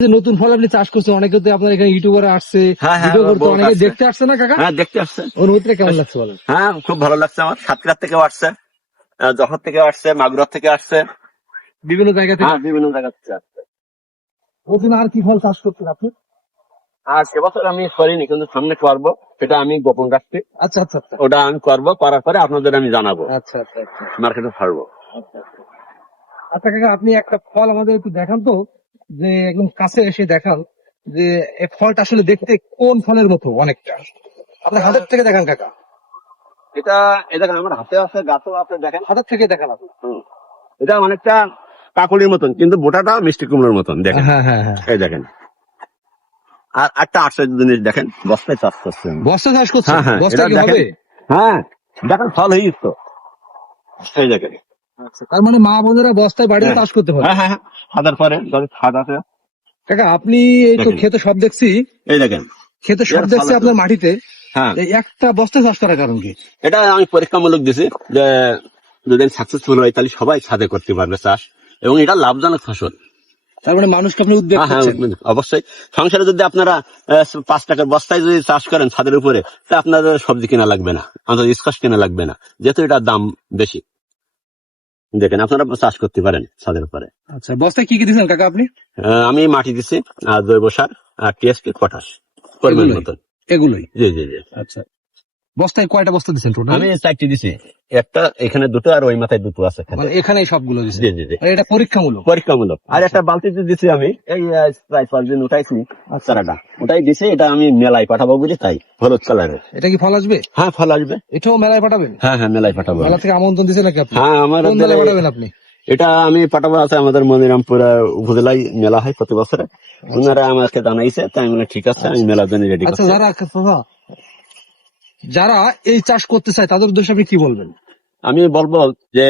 যে নতুন ফল আপনি চাষ করছেন, অনেকে তো আপনার এখানে ইউটিউবার আসছে, হ্যাঁ, ভিডিও করতে, বহুত অনেকে আসছে। দেখতে আসছে না কাকা? হ্যাঁ, দেখতে আসছে। অনুভূতিটা কেমন লাগছে বলেন? হ্যাঁ, খুব ভালো লাগছে আমার। সাতক্ষীরা থেকেও আসছে, যশোর থেকে আসছে, মাগুরা থেকে আসছে। বিভিন্ন জায়গা থেকে। হ্যাঁ, বিভিন্ন জায়গা থেকে আসছে। নতুন আর কি ফল চাষ করছেন আপনি? আর এবছর আমি করিনি, কিন্তু সামনে করবো, সেটা আমি গোপন রাখছি। আচ্ছা আচ্ছা আচ্ছা ওটা আমি করবো, করার পরে আপনাদের আমি জানাবো, আচ্ছা আচ্ছা আচ্ছা মার্কেটে ছাড়বো। আচ্ছা কাকা, আপনি একটা ফল আমাদের একটু দেখান তো, যে একদম কাছে এসে দেখান যে এই ফলটা আসলে দেখতে কোন ফলের মতো অনেকটা। আপনার হাতের থেকে দেখান কাকা, এটা আমার হাতে আছে, গাছও আছে, দেখেন। হাতের থেকে দেখান আপনি। এটা অনেকটা কাকুলির মতন, কিন্তু বোটাটা মিষ্টি কুমড়োর মতন, দেখেন। হ্যাঁ হ্যাঁ হ্যাঁ। এই দেখেন। আর একটা আশ্চর্য জিনিস দেখেন, বস্তায় চাষ করছে আমি। বস্তা চাষ করছেন? হ্যাঁ, হ্যাঁ, বস্তা এটা কি দেখেন। হবে? হ্যাঁ, দেখেন ফল হয়ে গেছে তো। এই দেখেন। আচ্ছা, তার মানে মা বোনেরা বস্তায় বাড়িতে চাষ করতে পারে। হ্যাঁ, হ্যাঁ, হ্যাঁ, খাদার পরে খাদ আছে। কাকা আপনি এই তো দেখেন। খেতে সব দেখছি, এই দেখেন। খেতে সব এর ফল দেখছি আছে। আপনার মাটিতে, হ্যাঁ, এই একটা বস্তা চাষ করার কারণ কি? এটা আমি পরীক্ষামূলক দিছি যে যদি সাকসেসফুল হয় তাহলে সবাই ছাদে করতে পারবে চাষ, এবং এটা লাভজনক ফসল। তার মানে মানুষকে আপনি উদ্যোগ হ্যাঁ, হ্যাঁ, করছেন। অবশ্যই। সংসারে যদি আপনারা 5 টাকার বস্তায় যদি চাষ করেন ছাদের উপরে, তা আপনাদের সবজি কেনা লাগবে না, অন্তত স্কোয়াশ কেনা লাগবে না, যেহেতু এটার দাম বেশি। দেখেন, আপনারা চাষ করতে পারেন ছাদের উপরে। আচ্ছা, বস্তায় কি কি দিচ্ছেন কাকা আপনি? আমি মাটি দিছি, আর জৈব সার, আর টিএসপি, পটাশ পরিমাণ এগুলোই? মতন। এগুলোই? জি, জি, জি। আচ্ছা, বস্তায় কয়টা বস্তা দিচ্ছেন টোটাল? আমি 4টি দিছি, একটা এখানে দুটো আর ওই মাথায় দুটো আছে। মানে এখানে সবগুলো দিচ্ছেন? জি, জি, জি। আর এটা পরীক্ষামূলক? পরীক্ষামূলক। আর একটা বালতিতে দিছি আমি, এই প্রায় 5 দিন উঠাইছি চারাটা, ওটাই দিছি। এটা আমি মেলায় পাঠাবো বুঝি, তাই হলুদ কালারের। এটা কি ফল আসবে? হ্যাঁ, ফল আসবে। এটাও মেলায় পাঠাবেন? হ্যাঁ, হ্যাঁ, মেলায় পাঠাবো। মেলা থেকে আমন্ত্রণ দিচ্ছেন নাকি আপনি? হ্যাঁ, আমার কোন মেলায় পাঠাবেন আপনি? এটা আমি পাঠাবো আছে আমাদের মনিরামপুর উপজেলায় মেলা হয় প্রতি বছরে। ওনারা আমাকে জানাইছে, তাই আমি বললাম ঠিক আছে, আমি মেলার জন্য রেডি আচ্ছা, করছি। যারা এই চাষ করতে চায় তাদের উদ্দেশ্যে আপনি কি বলবেন? আমি বলবো যে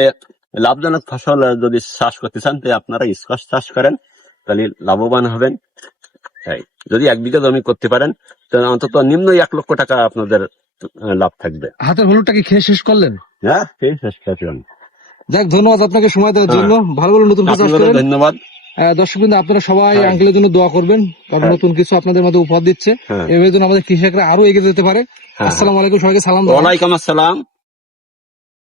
লাভজনক ফসল যদি চাষ করতে চান, তাই আপনারা স্কোয়াশ চাষ করেন, তাহলে লাভবান হবেন। তাই যদি 1 বিঘা জমি করতে পারেন, তাহলে অন্তত নিম্ন 1 লক্ষ টাকা আপনাদের লাভ থাকবে। হাতের হলুদটা কি খেয়ে শেষ করলেন? হ্যাঁ, ঠিক আছে। যাক, ধন্যবাদ আপনাকে সময় দেওয়ার জন্য। ভালো ভালো নতুন চাষ করেন। ধন্যবাদ। দর্শকবৃন্দ, আপনারা সবাই হ্যাঁ। আঙ্কেলের জন্য দোয়া করবেন, কারণ হ্যাঁ। নতুন কিছু আপনাদের মধ্যে উপহার দিচ্ছে। হ্যাঁ। এভাবে যেন আমাদের কৃষকরা আরো এগিয়ে যেতে পারে। হ্যাঁ। আসসালামু আলাইকুম, সবাইকে সালাম। ওয়ালাইকুম আসসালাম।